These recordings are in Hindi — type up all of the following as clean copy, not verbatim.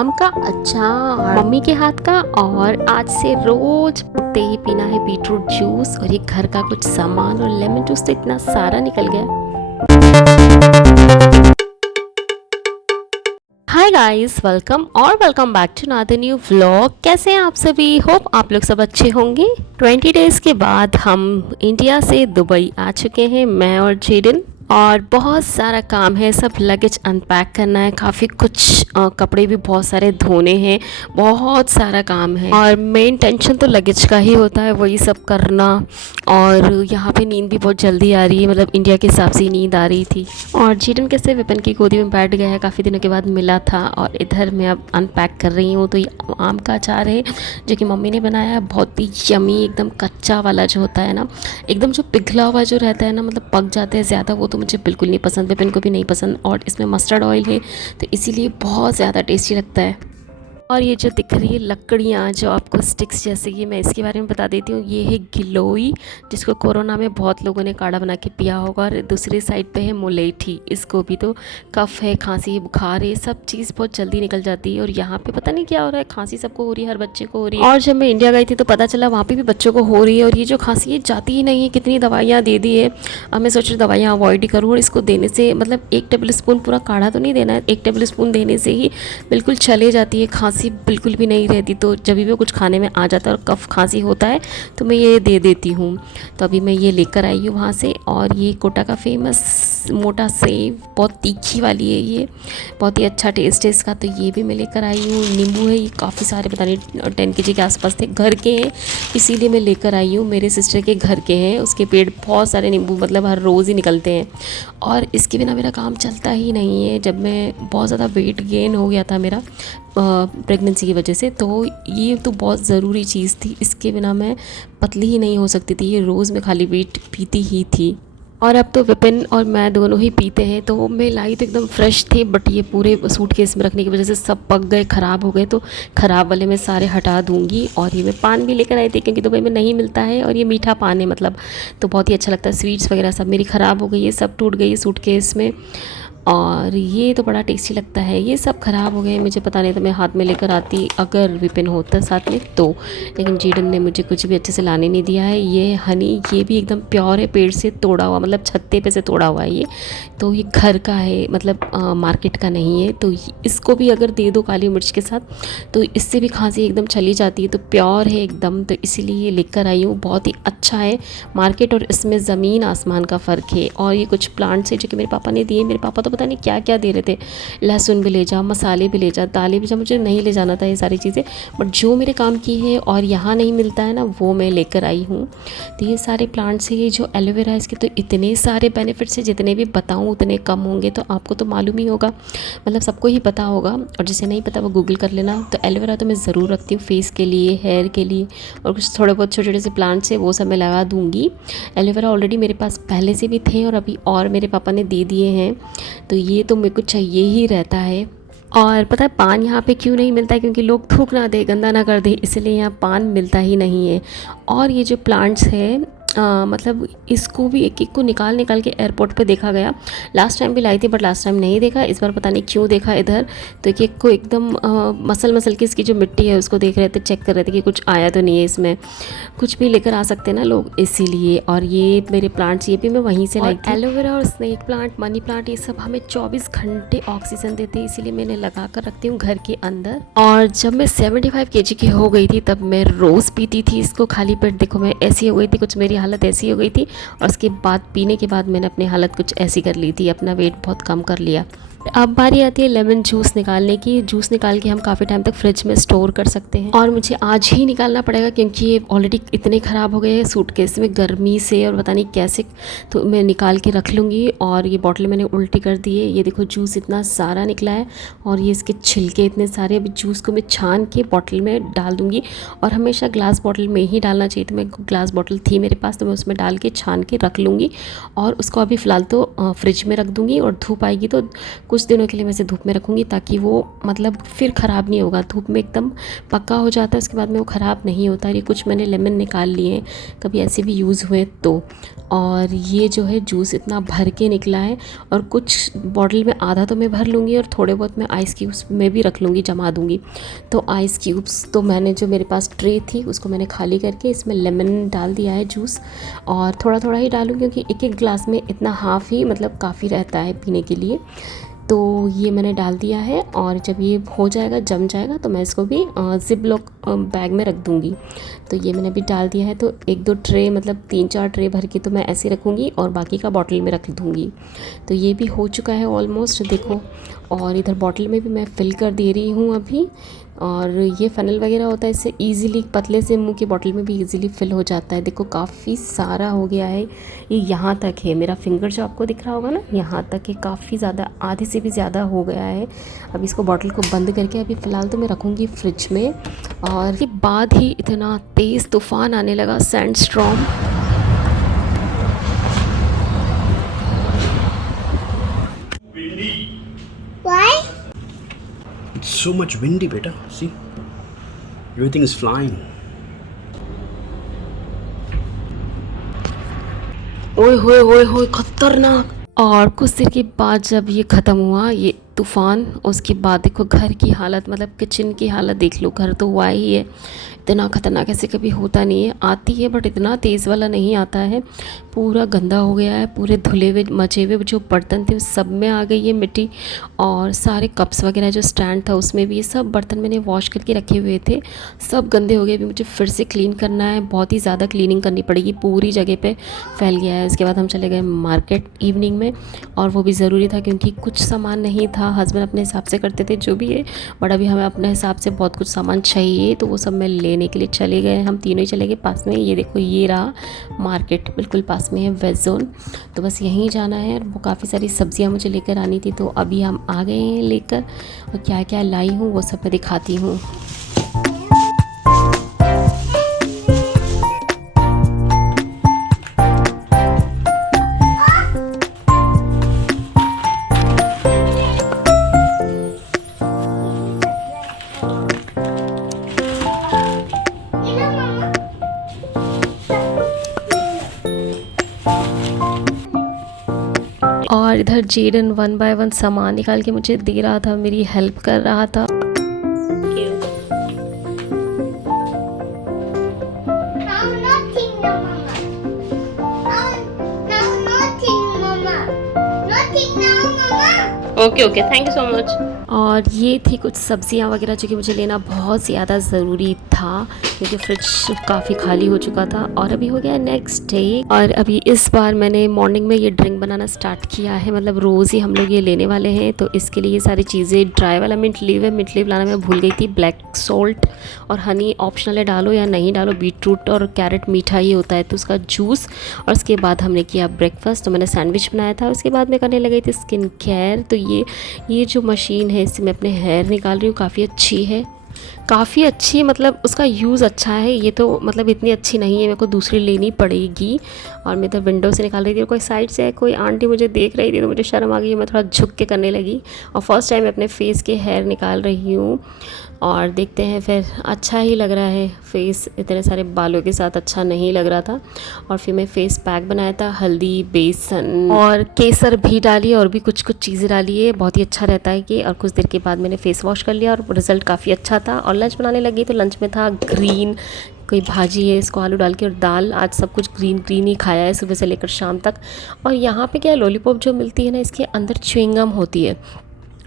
आम का अचार मम्मी के हाथ का। और आज से रोज उठते ही पीना है बीटरूट जूस, और ये घर का कुछ सामान और लेमन जूस तो इतना सारा निकल गया। Hi guys, welcome back to another new vlog. कैसे हैं आप सभी? होप आप लोग सब अच्छे होंगे। 20 डेज़ के बाद हम इंडिया से दुबई आ चुके हैं, मैं और जेडन। और बहुत सारा काम है, सब लगेज अनपैक करना है, काफ़ी कुछ कपड़े भी बहुत सारे धोने हैं, बहुत सारा काम है। और मेन टेंशन तो लगेज का ही होता है, वही सब करना। और यहाँ पे नींद भी बहुत जल्दी आ रही है, मतलब इंडिया के हिसाब से नींद आ रही थी। और जीडन कैसे विपिन की गोदी में बैठ गया है, काफ़ी दिनों के बाद मिला था। और इधर मैं अब अनपैक कर रही हूँ। तो ये आम का अचार है जो कि मम्मी ने बनाया है, बहुत ही यमी, एकदम कच्चा वाला जो होता है ना, एकदम जो पिघला हुआ जो रहता है ना, मतलब पक जाते हैं ज़्यादा, वो तो मुझे बिल्कुल नहीं पसंद, विपिन को भी नहीं पसंद। और इसमें मस्टर्ड ऑयल है तो इसीलिए बहुत ज़्यादा टेस्टी लगता है। और ये जो दिख रही है लकड़ियाँ जो आपको स्टिक्स जैसे, ये मैं इसके बारे में बता देती हूँ। ये है गिलोई, जिसको कोरोना में बहुत लोगों ने काढ़ा बना के पिया होगा। और दूसरी साइड पे है मुलेठी, इसको भी तो कफ़ है, खांसी, बुखार है, सब चीज़ बहुत जल्दी निकल जाती है। और यहाँ पे पता नहीं क्या हो रहा है, खांसी सबको हो रही है, हर बच्चे को हो रही है। और जब मैं इंडिया गई थी तो पता चला वहाँ पर भी बच्चों को हो रही है। और ये जो खांसी है जाती ही नहीं है, कितनी दवाइयाँ दे दी है। अब मैं सोच रही दवाइयाँ अवॉइड ही करूँ। और इसको देने से मतलब 1 टेबल स्पून, पूरा काढ़ा तो नहीं देना है, 1 टेबल स्पून देने से ही बिल्कुल चले जाती है, खांसी बिल्कुल भी नहीं रहती। तो जब भी वो कुछ खाने में आ जाता है और कफ खांसी होता है तो मैं ये दे देती हूँ। तो अभी मैं ये लेकर आई हूँ वहाँ से। और ये कोटा का फेमस मोटा सेव, बहुत तीखी वाली है, ये बहुत ही अच्छा टेस्ट है इसका, तो ये भी मैं लेकर आई हूँ। नींबू है, ये काफ़ी सारे, पता नहीं 10 kg के आसपास थे, घर के हैं इसीलिए मैं लेकर आई हूँ। मेरे सिस्टर के घर के हैं, उसके पेड़ बहुत सारे नींबू, मतलब हर रोज़ ही निकलते हैं। और इसके बिना मेरा काम चलता ही नहीं है। जब मैं बहुत ज़्यादा वेट गेन हो गया था मेरा प्रेगनेंसी की वजह से, तो ये तो बहुत ज़रूरी चीज़ थी, इसके बिना मैं पतली ही नहीं हो सकती थी। ये रोज़ मैं खाली पेट पीती ही थी। और अब तो विपिन और मैं दोनों ही पीते हैं। तो मैं लाई तो एकदम फ्रेश थे, बट ये पूरे सूटकेस में रखने की वजह से सब पक गए, ख़राब हो गए। तो ख़राब वाले मैं सारे हटा दूँगी। और ये मैं पान भी लेकर आई थी क्योंकि दुबई में नहीं मिलता है, और ये मीठा पान है, मतलब तो बहुत ही अच्छा लगता है। स्वीट्स वगैरह सब मेरी ख़राब हो गई है, सब टूट गई है सूटकेस में। और ये तो बड़ा टेस्टी लगता है, ये सब ख़राब हो गए, मुझे पता नहीं था, मैं हाथ में लेकर आती अगर विपिन होता साथ में तो। लेकिन जीडन ने मुझे कुछ भी अच्छे से लाने नहीं दिया है। ये हनी, ये भी एकदम प्योर है, पेड़ से तोड़ा हुआ, मतलब छत्ते पे से तोड़ा हुआ है ये। तो ये घर का है, मतलब मार्केट का नहीं है। तो इसको भी अगर दे दो काली मिर्च के साथ तो इससे भी खांसी एकदम चली जाती है। तो प्योर है एकदम, तो इसीलिए ये लेकर आई हूँ। बहुत ही अच्छा है, मार्केट और इसमें ज़मीन आसमान का फ़र्क है। और ये कुछ प्लांट्स है जो कि मेरे पापा ने दिए। मेरे पापा तो पता नहीं क्या क्या दे रहे थे, लहसुन भी ले जा, मसाले भी ले जा, दालें भी जा, मुझे नहीं ले जाना था ये सारी चीज़ें, बट जो मेरे काम की है और यहाँ नहीं मिलता है ना, वो मैं लेकर आई हूँ। तो ये सारे प्लांट्स है। ये जो एलोवेरा है, इसके तो इतने सारे बेनिफिट्स हैं, जितने भी बताऊँ उतने कम होंगे। तो आपको तो मालूम ही होगा, मतलब सबको ही पता होगा, और जिसे नहीं पता वो गूगल कर लेना। तो एलोवेरा तो मैं ज़रूर रखती हूँ फेस के लिए, हेयर के लिए, और कुछ थोड़े बहुत छोटे छोटे से प्लांट्स है वो सब मैं लगा दूँगी। एलोवेरा ऑलरेडी मेरे पास पहले से भी थे, और अभी और मेरे पापा ने दे दिए हैं। तो ये तो मेरे को चाहिए ही रहता है। और पता है पान यहाँ पे क्यों नहीं मिलता है? क्योंकि लोग थूक ना दे, गंदा ना कर दे, इसलिए यहाँ पान मिलता ही नहीं है। और ये जो प्लांट्स है, मतलब इसको भी एक एक को निकाल निकाल के एयरपोर्ट पे देखा गया। लास्ट टाइम भी लाई थी, बट लास्ट टाइम नहीं देखा, इस बार पता नहीं क्यों देखा इधर। तो एक एक को एकदम मसल मसल के इसकी जो मिट्टी है उसको देख रहे थे, चेक कर रहे थे कि कुछ आया तो नहीं है इसमें। कुछ भी लेकर आ सकते हैं ना लोग, इसीलिए। और ये मेरे प्लांट्स, ये भी मैं वहीं से लाई थी। एलोवेरा और स्नेक प्लांट, मनी प्लांट, ये सब हमें 24 घंटे ऑक्सीजन देते हैं, इसीलिए मैंने लगा कर रखती हूँ घर के अंदर। और जब मैं 75 kg की हो गई थी तब मैं रोज़ पीती थी इसको खाली पेट। देखो मैं ऐसी हो गई थी, कुछ मेरी हालत ऐसी हो गई थी। और उसके बाद पीने के बाद मैंने अपनी हालत कुछ ऐसी कर ली थी, अपना वेट बहुत कम कर लिया। अब बारी आती है लेमन जूस निकालने की। जूस निकाल के हम काफ़ी टाइम तक फ्रिज में स्टोर कर सकते हैं, और मुझे आज ही निकालना पड़ेगा क्योंकि ये ऑलरेडी इतने ख़राब हो गए हैं सूटकेस में गर्मी से, और पता नहीं कैसे। तो मैं निकाल के रख लूँगी। और ये बॉटल मैंने उल्टी कर दी है, ये देखो जूस इतना सारा निकला है, और ये इसके छिलके इतने सारे। अभी जूस को मैं छान के बॉटल में डाल दूँगी, और हमेशा ग्लास बॉटल में ही डालना चाहिए। तो मैं ग्लास बॉटल थी मेरे पास, तो मैं उसमें डाल के छान के रख लूँगी। और उसको अभी फ़िलहाल तो फ्रिज में रख दूँगी, और धूप आएगी तो कुछ दिनों के लिए मैं इसे धूप में रखूँगी ताकि वो मतलब फिर ख़राब नहीं होगा। धूप में एकदम पक्का हो जाता है, उसके बाद में वो ख़राब नहीं होता। ये कुछ मैंने लेमन निकाल लिए हैं, कभी ऐसे भी यूज़ हुए तो। और ये जो है जूस इतना भर के निकला है, और कुछ बॉटल में आधा तो मैं भर लूँगी और थोड़े बहुत मैं आइस क्यूब्स में भी रख लूँगी, जमा दूँगी। तो आइस क्यूब्स तो मैंने जो मेरे पास ट्रे थी उसको मैंने खाली करके इसमें लेमन डाल दिया है जूस, और थोड़ा थोड़ा ही डालूँ क्योंकि एक एक ग्लास में इतना हाफ़ ही मतलब काफ़ी रहता है पीने के लिए। तो ये मैंने डाल दिया है, और जब ये हो जाएगा, जम जाएगा, तो मैं इसको भी ज़िप लॉक बैग में रख दूँगी। तो ये मैंने भी डाल दिया है। तो 1-2 ट्रे मतलब 3-4 ट्रे भर के तो मैं ऐसे रखूँगी और बाकी का बॉटल में रख दूँगी। तो ये भी हो चुका है ऑलमोस्ट, देखो। और इधर बॉटल में भी मैं फ़िल कर दे रही हूँ अभी। और ये फ़नल वगैरह होता है, इससे ईज़िली पतले से मुँह की बॉटल में भी ईज़िली फ़िल हो जाता है। देखो काफ़ी सारा हो गया है, ये यहाँ तक है। मेरा फिंगर जो आपको दिख रहा होगा ना, यहाँ तक है, काफ़ी ज़्यादा, आधे से भी ज़्यादा हो गया है। अब इसको बॉटल को बंद करके अभी फ़िलहाल तो मैं रखूँगी फ्रिज में। और के बाद ही इतना तेज़ तूफ़ान आने लगा, sand storm. Why? It's so much windy, beta. See? Everything is flying. ओए होए होए होए, खतरनाक। और कुछ देर के बाद जब ये ख़त्म हुआ ये तूफ़ान, उसके बाद देखो घर की हालत, मतलब किचन की हालत देख लो। घर तो हुआ ही है, इतना ख़तरनाक ऐसे कभी होता नहीं है। आती है बट इतना तेज़ वाला नहीं आता है। पूरा गंदा हो गया है, पूरे धुले हुए मचे हुए जो बर्तन थे सब में आ गई है मिट्टी। और सारे कप्स वगैरह जो स्टैंड था उसमें भी, ये सब बर्तन मैंने वॉश करके रखे हुए थे, सब गंदे हो गए। अभी मुझे फिर से क्लीन करना है, बहुत ही ज़्यादा क्लीनिंग करनी पड़ेगी, पूरी जगह पे फैल गया है। उसके बाद हम चले गए मार्केट इवनिंग में, और वो भी ज़रूरी था क्योंकि कुछ सामान नहीं था। हस्बैंड अपने हिसाब से करते थे जो भी है, बट अभी हमें अपने हिसाब से बहुत कुछ सामान चाहिए, तो वो सब मैं लेने के लिए चले गए। हम तीनों ही चले गए पास में। ये देखो, ये रहा मार्केट, बिल्कुल पास में है वेज जोन। तो बस यहीं जाना है। और वो काफ़ी सारी सब्जियां मुझे लेकर आनी थी, तो अभी हम आ गए हैं लेकर। और क्या क्या लाई हूँ वो सब मैं दिखाती हूँ। और इधर जेडन 1 बाय 1 सामान निकाल के मुझे दे रहा था, मेरी हेल्प कर रहा था। Now nothing, no, Mama. Now nothing, Mama. Nothing now, Mama. Okay okay, thank you so much. और ये थी कुछ सब्जियां वगैरह जो कि मुझे लेना बहुत ज़्यादा ज़रूरी था, क्योंकि फ्रिज काफ़ी खाली हो चुका था। और अभी हो गया नेक्स्ट डे, और अभी इस बार मैंने मॉर्निंग में ये ड्रिंक बनाना स्टार्ट किया है, मतलब रोज़ ही हम लोग ये लेने वाले हैं। तो इसके लिए ये सारी चीज़ें, ड्राई वाला मिंट लीव है, मिंट लीव लाना मैं भूल गई थी, ब्लैक सॉल्ट और हनी ऑप्शनल है, डालो या नहीं डालो। बीटरूट और कैरेट मीठा ही होता है, तो उसका जूस। और उसके बाद हमने किया ब्रेकफास्ट, तो मैंने सैंडविच बनाया था। उसके बाद मैं करने लगी थी स्किन केयर। तो ये जो मशीन है, इससे मैं अपने हेयर निकाल रही हूँ, काफ़ी अच्छी है, काफ़ी अच्छी, मतलब उसका यूज़ अच्छा है। ये तो मतलब इतनी अच्छी नहीं है, मेरे को दूसरी लेनी पड़ेगी। और मैं इधर विंडो से निकाल रही थी, और कोई साइड से कोई आंटी मुझे देख रही थी, तो मुझे शर्म आ गई, मैं थोड़ा झुक के करने लगी। और फर्स्ट टाइम मैं अपने फेस के हेयर निकाल रही हूँ, और देखते हैं फिर। अच्छा ही लग रहा है, फेस इतने सारे बालों के साथ अच्छा नहीं लग रहा था। और फिर मैं फेस पैक बनाया था, हल्दी, बेसन और केसर भी डाली, और भी कुछ कुछ चीज़ें डाली है, बहुत ही अच्छा रहता है कि। और कुछ देर के बाद मैंने फेस वॉश कर लिया, और रिज़ल्ट काफ़ी अच्छा था। और लंच बनाने लगी, तो लंच में था ग्रीन, कोई भाजी है, इसको आलू डाल के, और दाल। आज सब कुछ ग्रीन ग्रीन ही खाया है सुबह से लेकर शाम तक। और यहाँ पे क्या है, लॉलीपॉप जो मिलती है ना, इसके अंदर च्युइंगम होती है।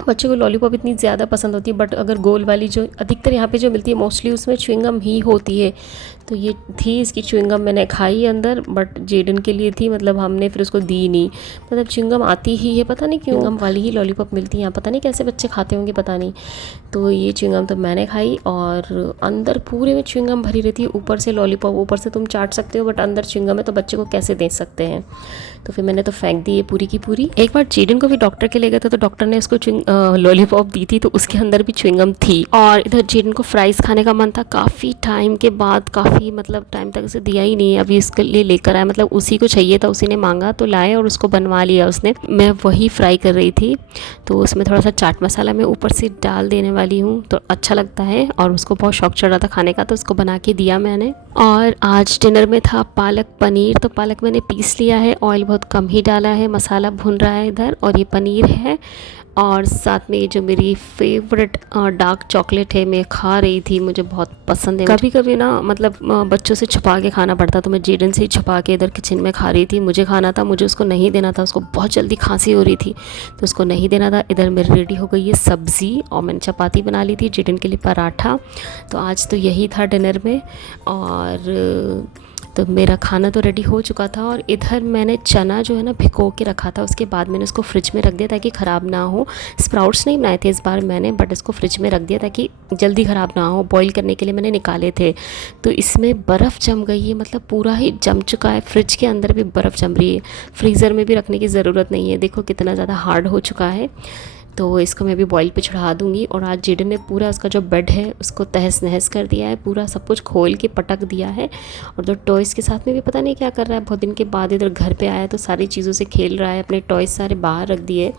बच्चों को लॉलीपॉप इतनी ज़्यादा पसंद होती है, बट अगर गोल वाली जो अधिकतर यहाँ पे जो मिलती है, मोस्टली उसमें च्युइंगम ही होती है। तो ये थी, इसकी च्युइंगम मैंने खाई अंदर, बट जेडन के लिए थी, मतलब हमने फिर उसको दी नहीं। मतलब च्युइंगम आती ही है, पता नहीं क्यों च्युइंगम वाली ही लॉलीपॉप मिलती है यहाँ, पता नहीं कैसे बच्चे खाते होंगे, पता नहीं। तो ये च्युइंगम तो मैंने खाई, और अंदर पूरे में च्युइंगम भरी रहती है, ऊपर से लॉलीपॉप, ऊपर से तुम चाट सकते हो, बट अंदर च्युइंगम है, तो बच्चे को कैसे दे सकते हैं। तो फिर मैंने तो फेंक दी है पूरी की पूरी। एक बार जेडन को भी डॉक्टर के ले गए थे, तो डॉक्टर ने उसको लॉलीपॉप दी थी तो उसके अंदर भी च्युइंगम थी। और इधर जेडन को फ्राइज़ खाने का मन था काफ़ी टाइम के बाद, काफ़ी मतलब टाइम तक उसे दिया ही नहीं, अभी इसके लिए लेकर आया, मतलब उसी को चाहिए था, उसी ने मांगा तो लाए और उसको बनवा लिया उसने। मैं वही फ्राई कर रही थी तो उसमें थोड़ा सा चाट मसाला मैं ऊपर से डाल देने वाली हूँ तो अच्छा लगता है, और उसको बहुत शौक चढ़ रहा था खाने का तो उसको बना के दिया मैंने। और आज डिनर में था पालक पनीर, तो पालक मैंने पीस लिया है, ऑयल बहुत कम ही डाला है, मसाला भुन रहा है इधर, और ये पनीर है और साथ में ये जो मेरी फेवरेट डार्क चॉकलेट है मैं खा रही थी, मुझे बहुत पसंद है। कभी कभी ना मतलब बच्चों से छुपा के खाना पड़ता, तो मैं जेडन से ही छुपा के इधर किचन में खा रही थी। मुझे खाना था, मुझे उसको नहीं देना था, उसको बहुत जल्दी खांसी हो रही थी तो उसको नहीं देना था। इधर मेरी रेडी हो गई है सब्ज़ी और मैंने चपाती बना ली थी, जेडन के लिए पराठा। तो आज तो यही था डिनर में। और तो मेरा खाना तो रेडी हो चुका था, और इधर मैंने चना जो है ना भिगो के रखा था, उसके बाद मैंने उसको फ्रिज में रख दिया ताकि ख़राब ना हो। स्प्राउट्स नहीं बनाए थे इस बार मैंने, बट इसको फ्रिज में रख दिया ताकि जल्दी ख़राब ना हो। बॉईल करने के लिए मैंने निकाले थे तो इसमें बर्फ़ जम गई है, मतलब पूरा ही जम चुका है, फ्रिज के अंदर भी बर्फ़ जम रही है, फ्रीज़र में भी रखने की ज़रूरत नहीं है। देखो कितना ज़्यादा हार्ड हो चुका है। तो इसको मैं अभी बॉईल पे चढ़ा दूँगी। और आज जेडन ने पूरा उसका जो बेड है उसको तहस नहस कर दिया है, पूरा सब कुछ खोल के पटक दिया है। और तो टॉयज़ के साथ में भी पता नहीं क्या कर रहा है, बहुत दिन के बाद इधर घर पे आया तो सारी चीज़ों से खेल रहा है, अपने टॉयज़ सारे बाहर रख दिए,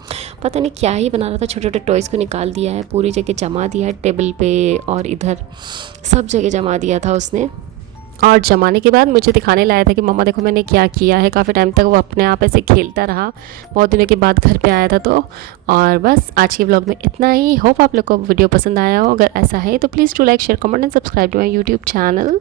पता नहीं क्या ही बना रहा था, छोटे छोटे टॉयज़ को निकाल दिया है, पूरी जगह जमा दिया है, टेबल पे और इधर सब जगह जमा दिया था उसने। और जमाने के बाद मुझे दिखाने लाया था कि मम्मा देखो मैंने क्या किया है। काफ़ी टाइम तक वो अपने आप ऐसे खेलता रहा, बहुत दिनों के बाद घर पे आया था तो। और बस आज के व्लॉग में इतना ही। होप आप लोग को वीडियो पसंद आया हो, अगर ऐसा है तो please do like share comment and subscribe to my YouTube channel.